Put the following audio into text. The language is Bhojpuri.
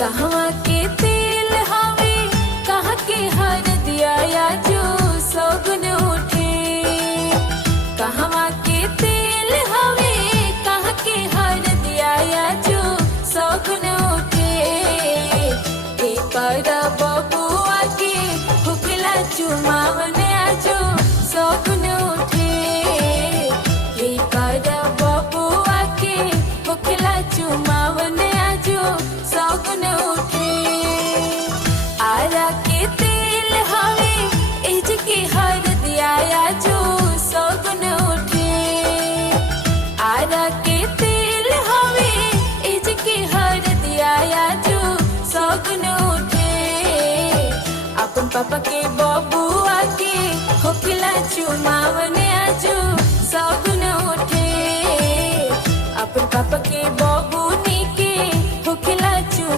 कहवा के तेल हवे कहाँ के हर दिया या जो सौगुन उठे। कहवा के तेल हवे कहाँ के हर दिया या जो सौगुन उठे। पर बबुआ के हुकला चुमावन आजो सौगुन उठे। पर बबुआ के हुकला चुमावन आजो सौगुन उठे। आरा के तेल हवे इज के हर दिया आजो सौगुन उठे। आरा के तेल हवे इज के हर दिया आजो सौगुन उठे। अपन पापा के बबुआ के होखला चुमावन आजो सौगुन